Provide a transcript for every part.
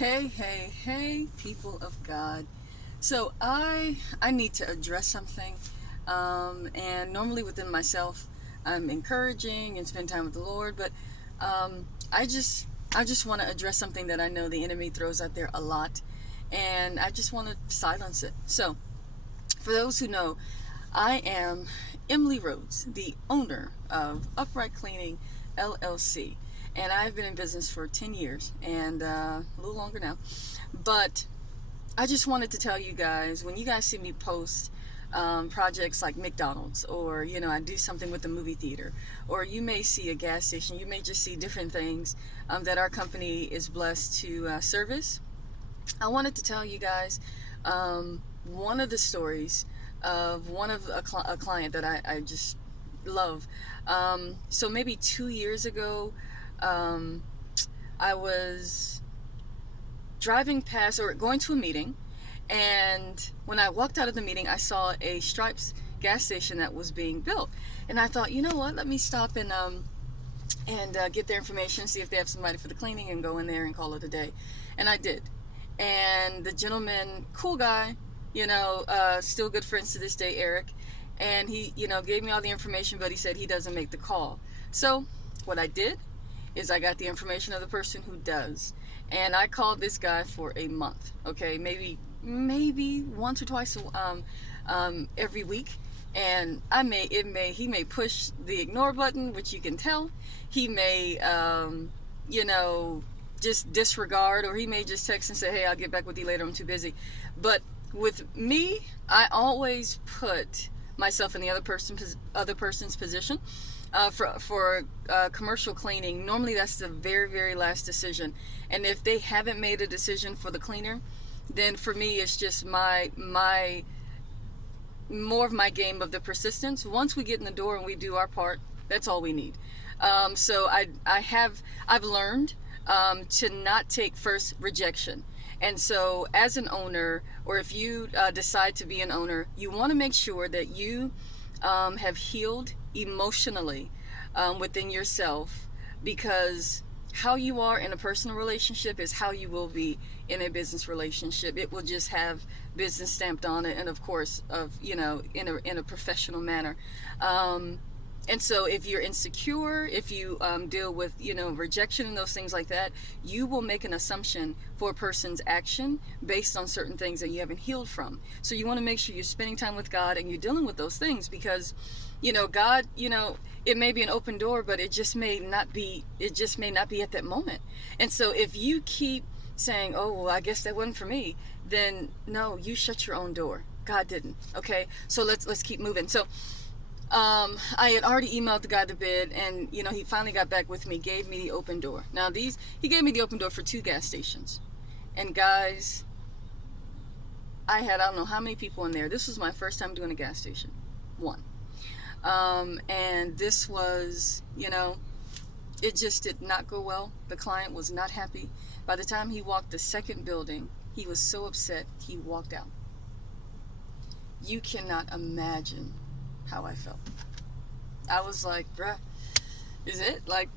Hey, people of God. So I need to address something, and normally within myself, I'm encouraging and spend time with the Lord, but um, I just I just want to address something that I know the enemy throws out there a lot, and I just want to silence it. So, for those who know, I am Emily Rhodes, the owner of Upright Cleaning LLC. And I've been in business for 10 years and a little longer now. But I just wanted to tell you guys, when you guys see me post projects like McDonald's, or I do something with the movie theater, or you may see a gas station, you may just see different things that our company is blessed to service. I wanted to tell you guys one of the stories of one of a client that I just love. So maybe 2 years ago, um, I was driving past or going to a meeting, and when I walked out of the meeting, I saw a Stripes gas station that was being built, and I thought, you know what? Let me stop and get their information, see if they have somebody for the cleaning, and go in there and call it a day. And I did. And the gentleman, cool guy, still good friends to this day, Eric. And he, gave me all the information, but he said he doesn't make the call. So what I did is I got the information of the person who does. And I called this guy for a month, okay? Maybe once or twice every week. And he may push the ignore button, which you can tell. He may, just disregard, or he may just text and say, hey, I'll get back with you later, I'm too busy. But with me, I always put myself in the other person's position. For commercial cleaning, normally that's the very, very last decision. And if they haven't made a decision for the cleaner, then for me it's just my more of my game of the persistence. Once we get in the door and we do our part, that's all we need. So I've learned to not take first rejection. And so as an owner, or if you decide to be an owner, you want to make sure that you have healed emotionally within yourself, because how you are in a personal relationship is how you will be in a business relationship. It will just have business stamped on it, and of course in a professional manner. And so if you're insecure, if you deal with, rejection and those things like that, you will make an assumption for a person's action based on certain things that you haven't healed from. So you want to make sure you're spending time with God and you're dealing with those things, because, God, it may be an open door, but it just may not be at that moment. And so if you keep saying, oh, well, I guess that wasn't for me, then no, you shut your own door. God didn't. Okay. So let's keep moving. So, I had already emailed the guy the bid, and he finally got back with me, gave me the open door. Now he gave me the open door for 2 gas stations, and guys, I don't know how many people in there. This was my first time doing a gas station, 1. And this was, it just did not go well. The client was not happy. By the time he walked the second building, he was so upset he walked out. You cannot imagine how I felt. I was like, bruh, is it? Like,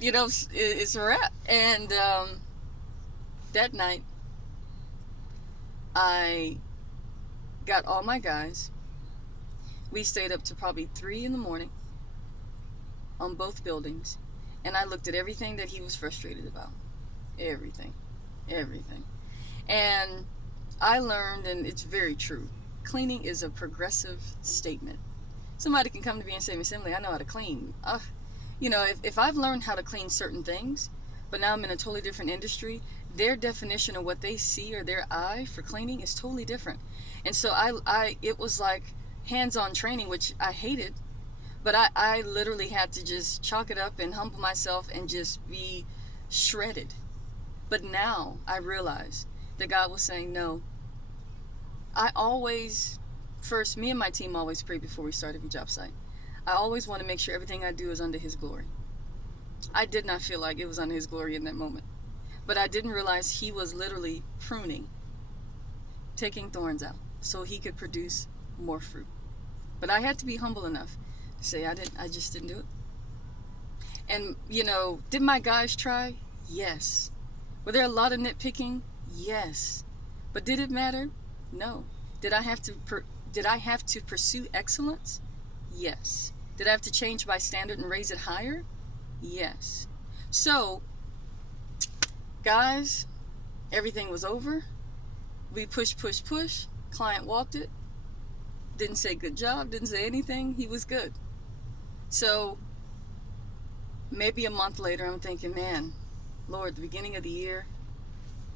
it's a wrap. And that night, I got all my guys. We stayed up to probably 3 in the morning on both buildings, and I looked at everything that he was frustrated about. Everything. And I learned, and it's very true, cleaning is a progressive statement. Somebody can come to me and say, Miss Emily, I know how to clean. If I've learned how to clean certain things, but now I'm in a totally different industry, their definition of what they see, or their eye for cleaning, is totally different. And so it was like hands-on training, which I hated, but I literally had to just chalk it up and humble myself and just be shredded. But now I realize that God was saying, no, me and my team always pray before we start every job site. I always want to make sure everything I do is under His glory. I did not feel like it was under His glory in that moment, but I didn't realize He was literally pruning, taking thorns out so He could produce more fruit. But I had to be humble enough to say I just didn't do it. And did my guys try? Yes. Were there a lot of nitpicking? Yes. But did it matter? No. Did I have to pursue excellence? Yes. Did I have to change my standard and raise it higher? Yes. So, guys, everything was over. We push. Client walked it. Didn't say good job, didn't say anything. He was good. So, maybe a month later, I'm thinking, man, Lord, the beginning of the year,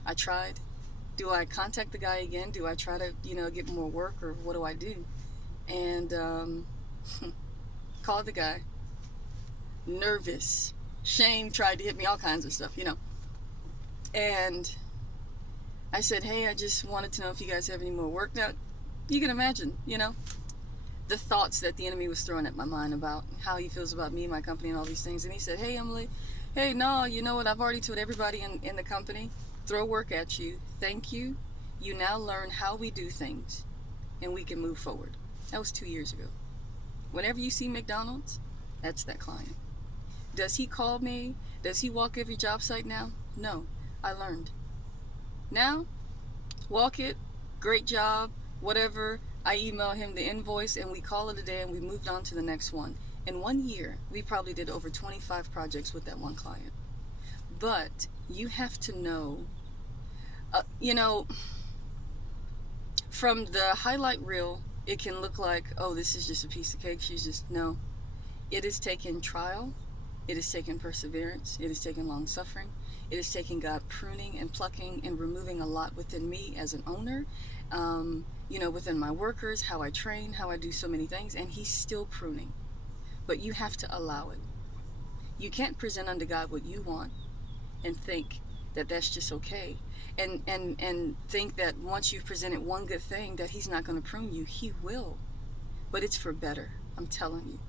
I tried. Do I contact the guy again? Do I try to, get more work, or what do I do? And called the guy. Nervous. Shame tried to hit me, all kinds of stuff, And I said, hey, I just wanted to know if you guys have any more work. Now, you can imagine, the thoughts that the enemy was throwing at my mind about how he feels about me, my company, and all these things. And he said, hey, Emily, hey, no, you know what? I've already told everybody in the company, throw work at you. Thank you. You now learn how we do things, and we can move forward. That was 2 years ago. Whenever you see McDonald's, that's that client. Does he call me? Does he walk every job site now? No. I learned. Now, walk it, great job, whatever. I email him the invoice, and we call it a day, and we moved on to the next one. In 1 year, we probably did over 25 projects with that one client. But you have to know, from the highlight reel, it can look like, oh, this is just a piece of cake. No. It has taken trial. It has taken perseverance. It has taken long suffering. It has taken God pruning and plucking and removing a lot within me as an owner, within my workers, how I train, how I do so many things, and He's still pruning. But you have to allow it. You can't present unto God what you want and think that that's just okay, and think that once you've presented one good thing that He's not going to prune you. He will, but it's for better. I'm telling you.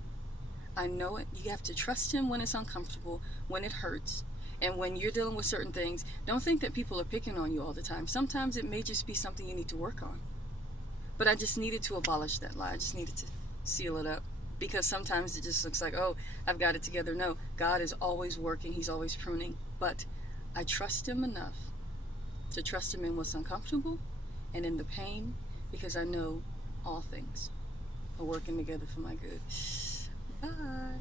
I know it. You have to trust Him when it's uncomfortable, when it hurts, and when you're dealing with certain things. Don't think that people are picking on you all the time. Sometimes it may just be something you need to work on. But I just needed to abolish that lie. I just needed to seal it up, because sometimes it just looks like, oh, I've got it together. No, God is always working. He's always pruning. But I trust Him enough to trust Him in what's uncomfortable and in the pain, because I know all things are working together for my good. Bye.